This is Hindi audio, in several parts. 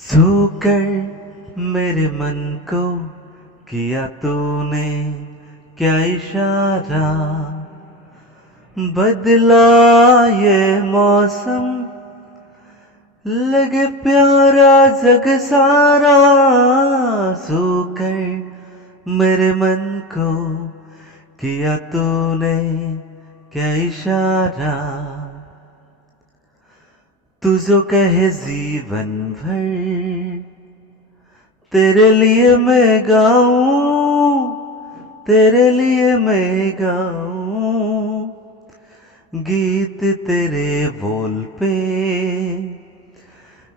छूकर मेरे मन को किया तूने क्या इशारा, बदला ये मौसम लगे प्यारा जग सारा। छूकर मेरे मन को किया तूने क्या इशारा, तू जो कहे जीवन भर तेरे लिए मैं गाऊं, तेरे लिए मैं गाऊं। गीत तेरे बोल पे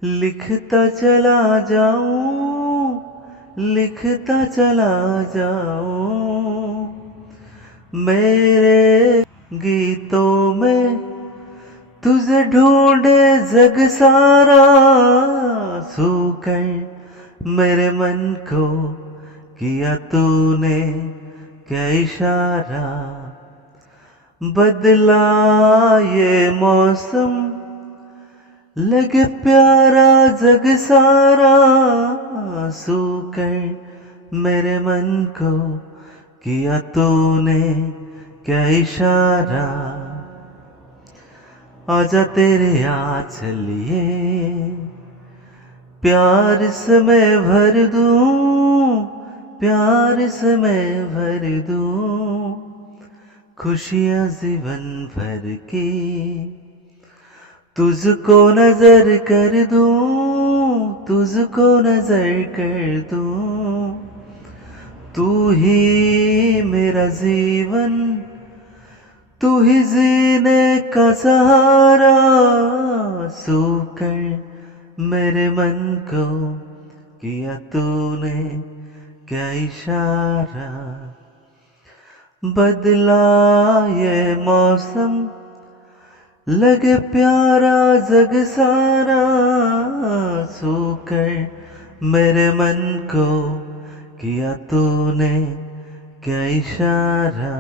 लिखता चला जाऊं, लिखता चला जाऊं। मेरे गीतों में तुझे ढूंढे जग सारा। छूकर मेरे मन को किया तूने क्या इशारा, बदला ये मौसम लगे प्यारा जग सारा। छूकर मेरे मन को किया तूने क्या इशारा, आजा तेरे आंचलिए प्यार से मैं भर दूं, प्यार से मैं भर दूं। खुशियाँ जीवन भर की तुझको नजर कर दूं, तुझको नजर कर दूं। तू ही मेरा जीवन, तू ही जीने का सहारा। छूकर मेरे मन को किया तूने क्या इशारा, बदला ये मौसम लगे प्यारा जग सारा। छूकर मेरे मन को किया तूने क्या इशारा।